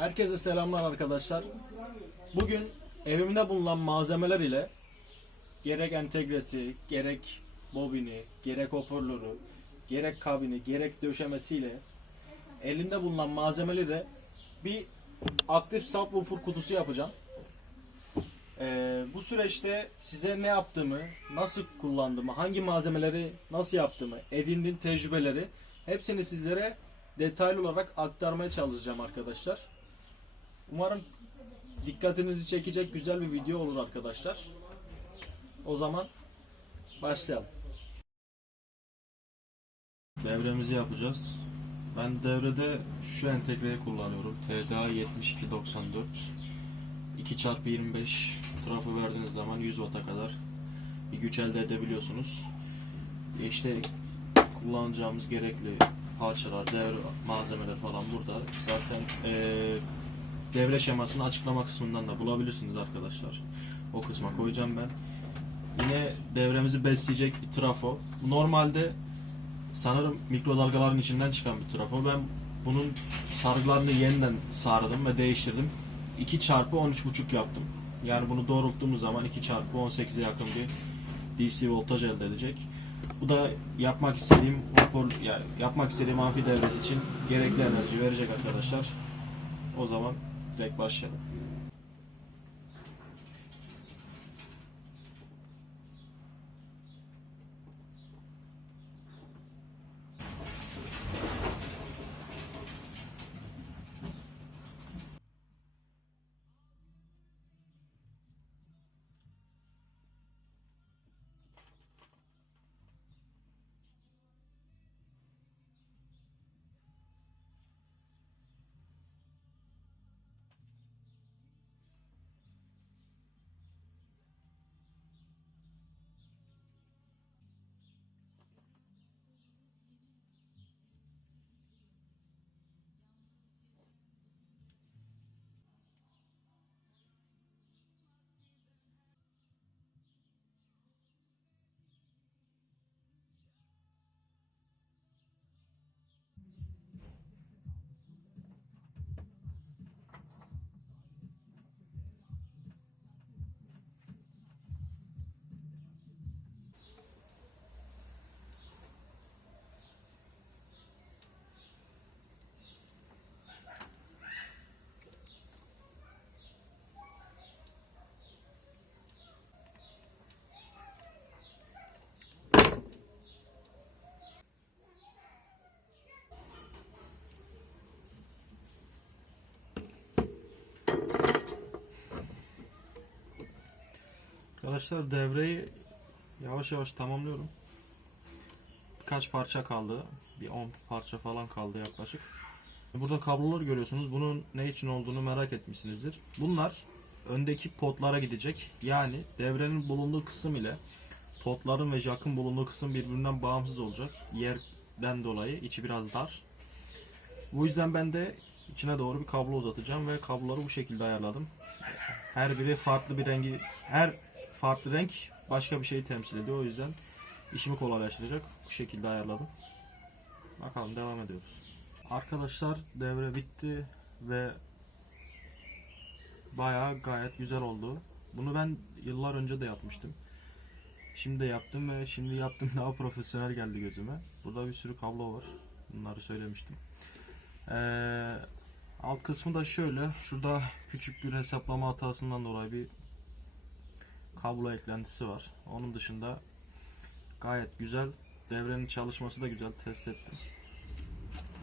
Herkese selamlar arkadaşlar. Bugün evimde bulunan malzemeler ile gerek entegresi, gerek bobini, gerek hoparlörü, gerek kabini, gerek döşemesiyle elimde bulunan malzemeleri bir aktif subwoofer kutusu yapacağım. Ee, bu süreçte size ne yaptığımı, nasıl kullandığımı, hangi malzemeleri nasıl yaptığımı, edindiğim tecrübeleri hepsini sizlere detaylı olarak aktarmaya çalışacağım arkadaşlar. Umarım dikkatinizi çekecek güzel bir video olur arkadaşlar. O zaman başlayalım. Devremizi yapacağız. Ben devrede şu entegreyi kullanıyorum. TDA 7294 2x25 trafo verdiğiniz zaman 100 Watt'a kadar bir güç elde edebiliyorsunuz. E İşte kullanacağımız gerekli parçalar, devre malzemeler falan burada. Zaten eee devre şemasını açıklama kısmından da bulabilirsiniz arkadaşlar. O kısma koyacağım ben. Yine devremizi besleyecek bir trafo. Normalde sanırım mikrodalgaların içinden çıkan bir trafo. Ben bunun sargılarını yeniden sardım ve değiştirdim. 2 çarpı 13.5 yaptım. Yani bunu doğrulttuğumuz zaman 2 çarpı 18'e yakın bir DC voltaj elde edecek. Bu da yapmak istediğim vapor, yani yapmak istediğim amfi devresi için gerekli enerji verecek arkadaşlar. O zaman direkt başlayalım. Arkadaşlar devreyi yavaş yavaş tamamlıyorum. Birkaç parça kaldı. Bir 10 parça falan kaldı yaklaşık. Burada kablolar görüyorsunuz. Bunun ne için olduğunu merak etmişsinizdir. Bunlar öndeki potlara gidecek. Yani devrenin bulunduğu kısım ile potların ve jackın bulunduğu kısım birbirinden bağımsız olacak. Yerden dolayı içi biraz dar. Bu yüzden ben de içine doğru bir kablo uzatacağım ve kabloları bu şekilde ayarladım. Her biri farklı bir rengi, her farklı renk başka bir şeyi temsil ediyor. O yüzden işimi kolaylaştıracak. Bu şekilde ayarladım. Bakalım devam ediyoruz. Arkadaşlar devre bitti ve bayağı gayet güzel oldu. Bunu ben yıllar önce de yapmıştım. Şimdi de yaptım ve şimdi yaptım daha profesyonel geldi gözüme. Burada bir sürü kablo var. Bunları söylemiştim. Ee, alt kısmı da şöyle. Şurada küçük bir hesaplama hatasından dolayı bir kablo eklentisi var. Onun dışında gayet güzel. Devrenin çalışması da güzel. Test ettim.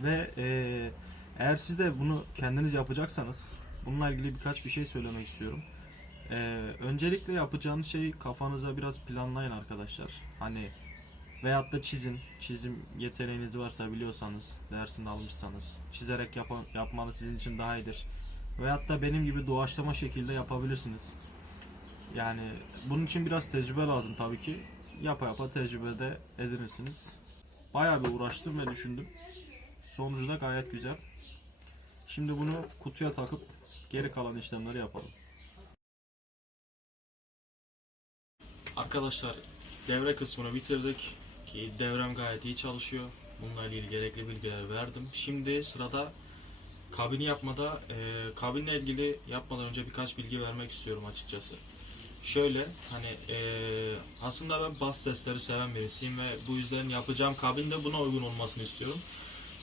Ve eee, eğer siz de bunu kendiniz yapacaksanız bununla ilgili birkaç bir şey söylemek istiyorum. Eee, öncelikle yapacağınız şeyi kafanıza biraz planlayın arkadaşlar. Hani veyahut da çizin. Çizim yeteneğiniz varsa biliyorsanız, dersini almışsanız çizerek yapan, yapmanız sizin için daha iyidir. Veyahut da benim gibi doğaçlama şekilde yapabilirsiniz. Yani bunun için biraz tecrübe lazım tabii ki. Yapa yapa tecrübe de edinirsiniz. Bayağı bir uğraştım ve düşündüm. Sonucu da gayet güzel. Şimdi bunu kutuya takıp geri kalan işlemleri yapalım. Arkadaşlar devre kısmını bitirdik ki devrem gayet iyi çalışıyor. Bununla ilgili gerekli bilgileri verdim. Şimdi sırada kabini yapmada e, kabinle ilgili yapmadan önce birkaç bilgi vermek istiyorum açıkçası. Şöyle hani e, aslında ben bas sesleri seven birisiyim ve bu yüzden yapacağım kabin de buna uygun olmasını istiyorum.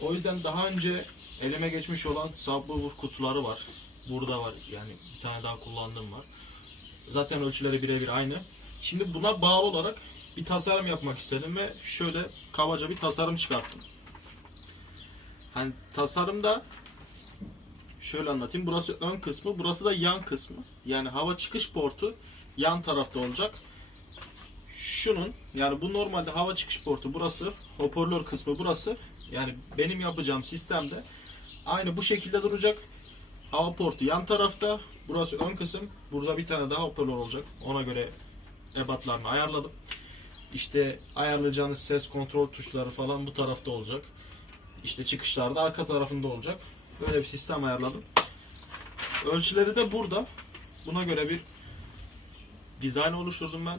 O yüzden daha önce elime geçmiş olan subwoofer kutuları var. Burada var yani bir tane daha kullandığım var. Zaten ölçüleri birebir aynı. Şimdi buna bağlı olarak bir tasarım yapmak istedim ve şöyle kabaca bir tasarım çıkarttım. Hani tasarımda şöyle anlatayım. Burası ön kısmı, burası da yan kısmı. Yani hava çıkış portu yan tarafta olacak. Şunun yani bu normalde hava çıkış portu burası, hoparlör kısmı burası. Yani benim yapacağım sistemde aynı bu şekilde duracak. Hava portu yan tarafta, burası ön kısım. Burada bir tane daha hoparlör olacak. Ona göre ebatlarını ayarladım. İşte ayarlayacağınız ses kontrol tuşları falan bu tarafta olacak. İşte çıkışlarda arka tarafında olacak. Böyle bir sistem ayarladım. Ölçüleri de burada. Buna göre bir dizayn oluşturdum ben.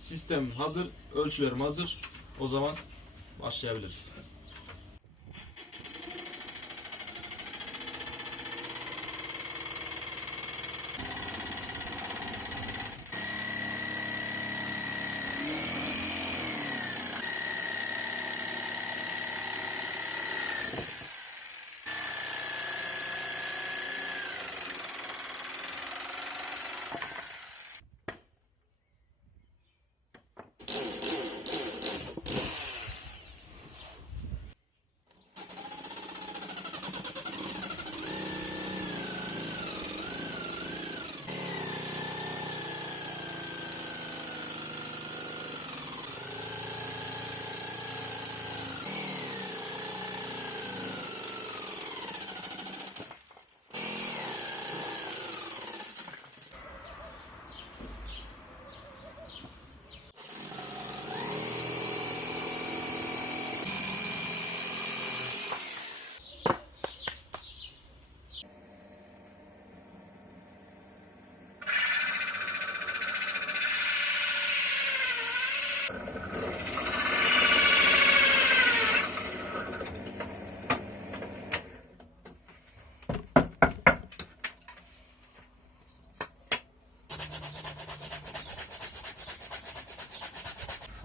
Sistem hazır, ölçülerim hazır. O zaman başlayabiliriz.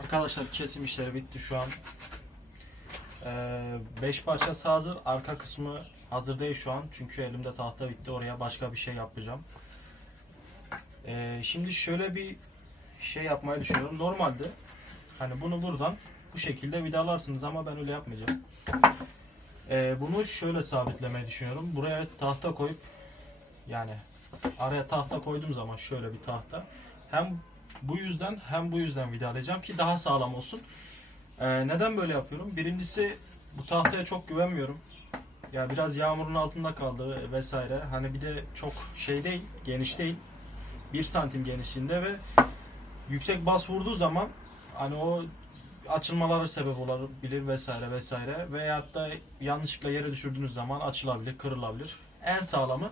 Arkadaşlar kesim işleri bitti şu an. 5 parçası hazır. Arka kısmı hazır değil şu an. Çünkü elimde tahta bitti. Oraya başka bir şey yapacağım. Ee, şimdi şöyle bir şey yapmayı düşünüyorum. Normalde hani bunu buradan bu şekilde vidalarsınız ama ben öyle yapmayacağım. Ee, bunu şöyle sabitlemeyi düşünüyorum. Buraya tahta koyup yani araya tahta koyduğum zaman şöyle bir tahta hem bu yüzden hem bu yüzden vidalayacağım ki daha sağlam olsun. Ee, neden böyle yapıyorum? Birincisi bu tahtaya çok güvenmiyorum. Ya biraz yağmurun altında kaldı vesaire. Hani bir de çok şey değil, geniş değil. 1 santim genişliğinde ve yüksek bas vurduğu zaman hani o açılmalara sebep olabilir vesaire vesaire veyahut da yanlışlıkla yere düşürdüğünüz zaman açılabilir, kırılabilir. En sağlamı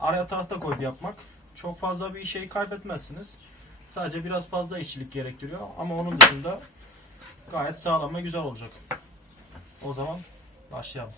araya tahta koyup yapmak. Çok fazla bir şey kaybetmezsiniz. Sadece biraz fazla işçilik gerektiriyor ama onun dışında gayet sağlam ve güzel olacak. O zaman başlayalım.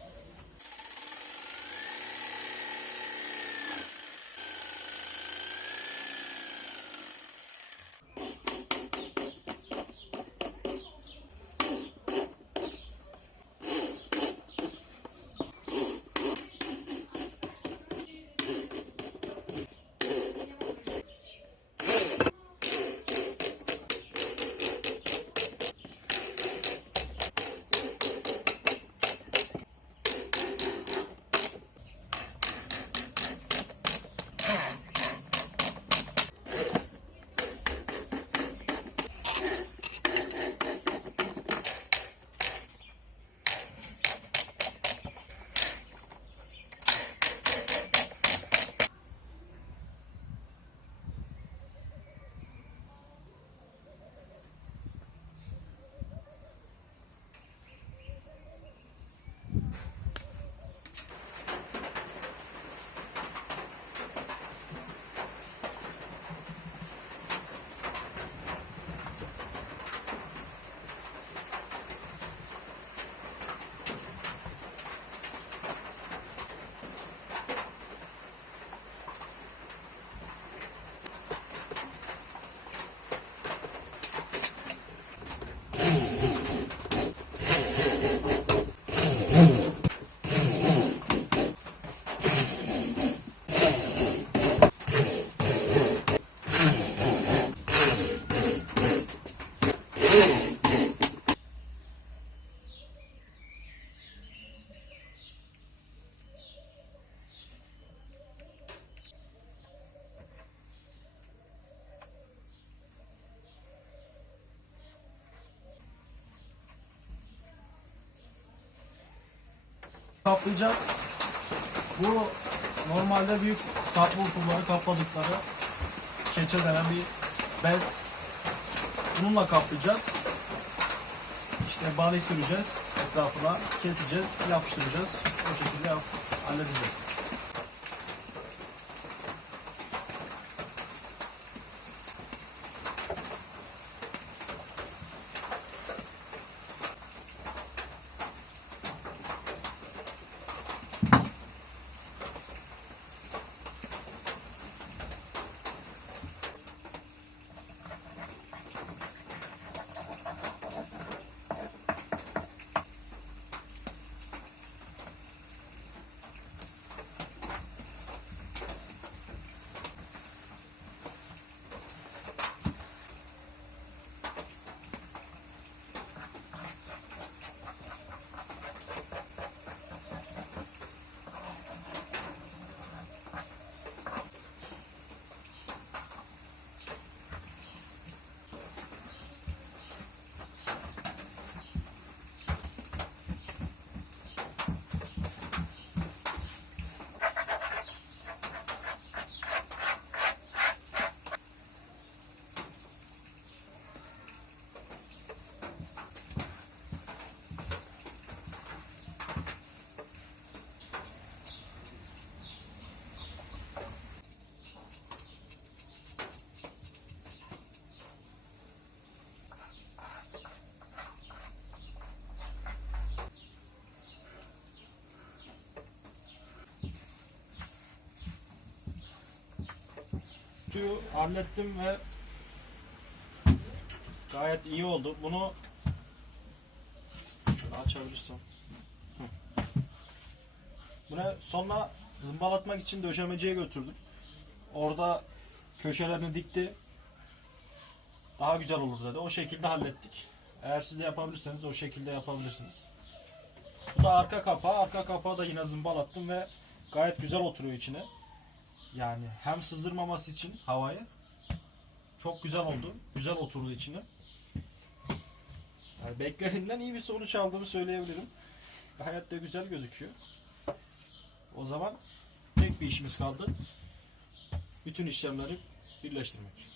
Kaplayacağız. Bu normalde büyük subwooferları kapladıkları keçe denen bir bez. Bununla kaplayacağız. İşte bari süreceğiz etrafına, keseceğiz, yapıştıracağız. O şekilde yap. Tüyü hallettim ve gayet iyi oldu. Bunu şöyle açabilirsem. Bunu sonra zımbalatmak için döşemeciye götürdüm. Orada köşelerini dikti. Daha güzel olur dedi. O şekilde hallettik. Eğer siz de yapabilirseniz o şekilde yapabilirsiniz. Bu da arka kapağı. Arka kapağı da yine zımbalattım ve gayet güzel oturuyor içine. Yani hem sızdırmaması için havayı çok güzel oldu. Güzel oturdu içine. Yani beklediğimden iyi bir sonuç aldığımı söyleyebilirim. Gayet de güzel gözüküyor. O zaman tek bir işimiz kaldı. Bütün işlemleri birleştirmek.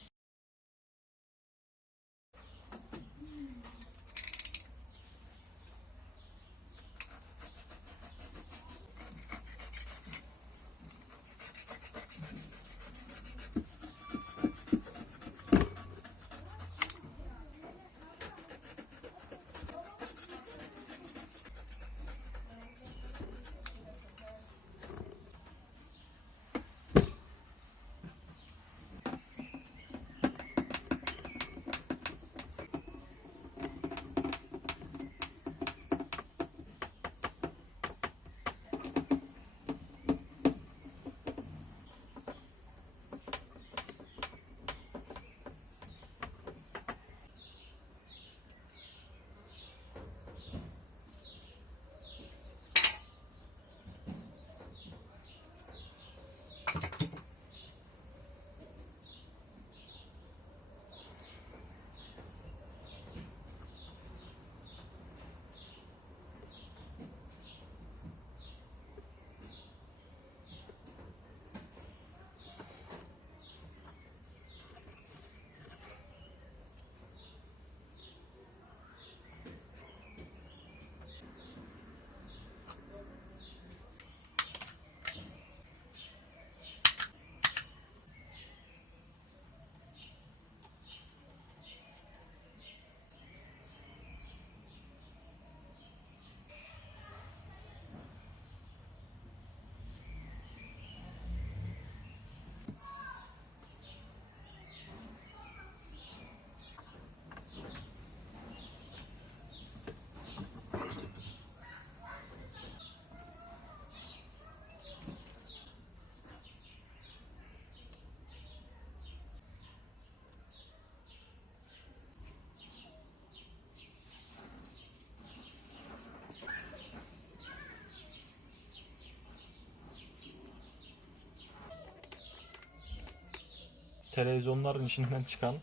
Televizyonların içinden çıkan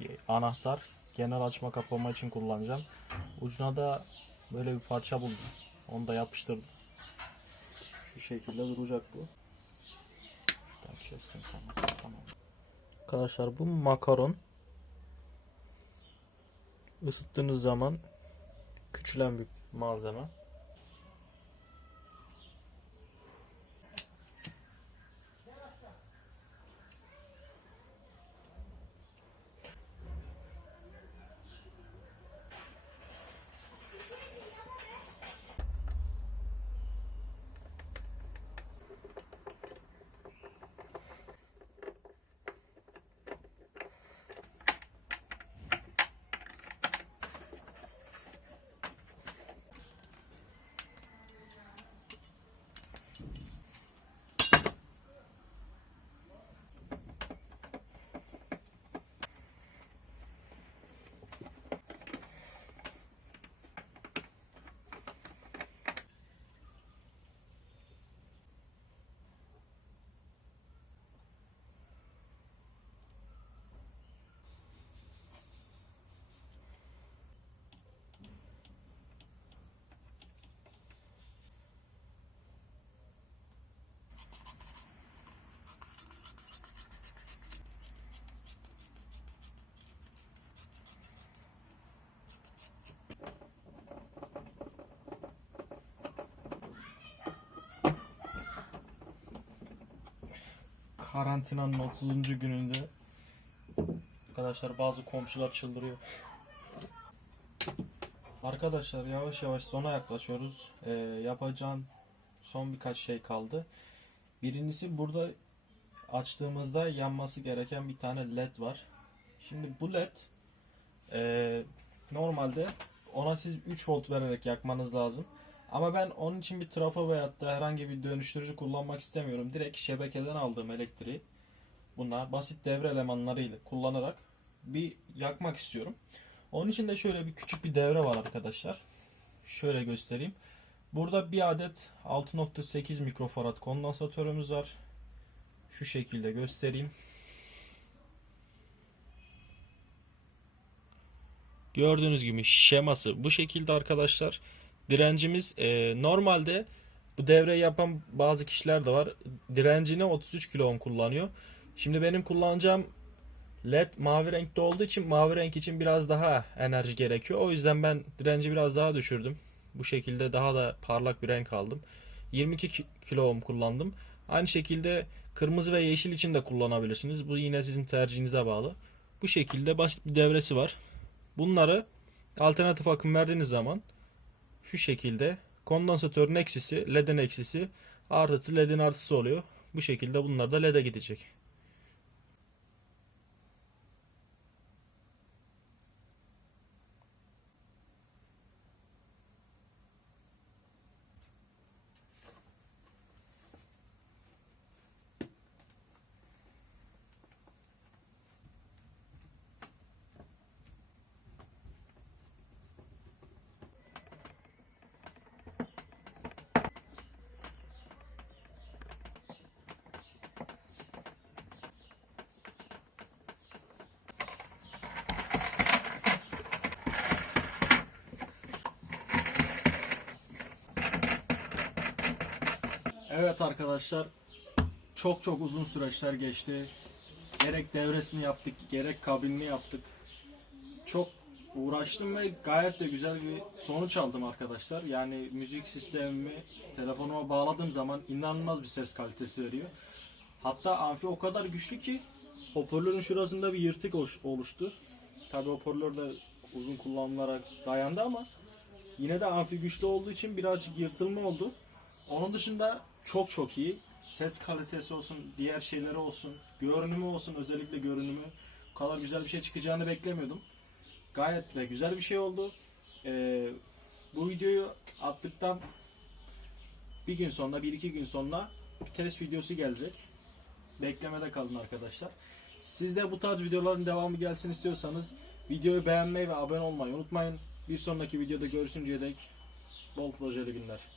bir anahtar. Genel açma kapama için kullanacağım. Ucuna da böyle bir parça buldum. Onu da yapıştırdım. Şu şekilde duracak bu. Şuradan kestim tamam. tamam. Arkadaşlar bu makaron. Isıttığınız zaman küçülen bir malzeme. Karantinanın 30. gününde Arkadaşlar bazı komşular çıldırıyor. Arkadaşlar yavaş yavaş sona yaklaşıyoruz. Ee, yapacağım son birkaç şey kaldı. Birincisi burada açtığımızda yanması gereken bir tane led var. Şimdi bu led e, normalde ona siz 3 volt vererek yakmanız lazım. Ama ben onun için bir trafo veyahut da herhangi bir dönüştürücü kullanmak istemiyorum. Direkt şebekeden aldığım elektriği buna basit devre elemanlarıyla kullanarak bir yakmak istiyorum. Onun için de şöyle bir küçük bir devre var arkadaşlar. Şöyle göstereyim. Burada bir adet 6.8 mikrofarad kondansatörümüz var. Şu şekilde göstereyim. Gördüğünüz gibi şeması bu şekilde arkadaşlar. Direncimiz e, normalde bu devreyi yapan bazı kişiler de var. Direncini 33 kilo ohm kullanıyor. Şimdi benim kullanacağım LED mavi renkte olduğu için mavi renk için biraz daha enerji gerekiyor. O yüzden ben direnci biraz daha düşürdüm. Bu şekilde daha da parlak bir renk aldım. 22 ki- kilo ohm kullandım. Aynı şekilde kırmızı ve yeşil için de kullanabilirsiniz. Bu yine sizin tercihinize bağlı. Bu şekilde basit bir devresi var. Bunları alternatif akım verdiğiniz zaman şu şekilde kondansatörün eksisi, LED'in eksisi artısı LED'in artısı oluyor. Bu şekilde bunlar da LED'e gidecek. Evet arkadaşlar çok çok uzun süreçler geçti. Gerek devresini yaptık, gerek kabinini yaptık. Çok uğraştım ve gayet de güzel bir sonuç aldım arkadaşlar. Yani müzik sistemimi telefonuma bağladığım zaman inanılmaz bir ses kalitesi veriyor. Hatta amfi o kadar güçlü ki hoparlörün şurasında bir yırtık oluş- oluştu. Tabi hoparlör de uzun kullanımlara dayandı ama yine de amfi güçlü olduğu için birazcık yırtılma oldu. Onun dışında çok çok iyi. Ses kalitesi olsun, diğer şeyleri olsun, görünümü olsun özellikle görünümü. Bu kadar güzel bir şey çıkacağını beklemiyordum. Gayet de güzel bir şey oldu. Ee, bu videoyu attıktan bir gün sonra, bir iki gün sonra bir test videosu gelecek. Beklemede kalın arkadaşlar. Siz de bu tarz videoların devamı gelsin istiyorsanız videoyu beğenmeyi ve abone olmayı unutmayın. Bir sonraki videoda görüşünceye dek bol projeli günler.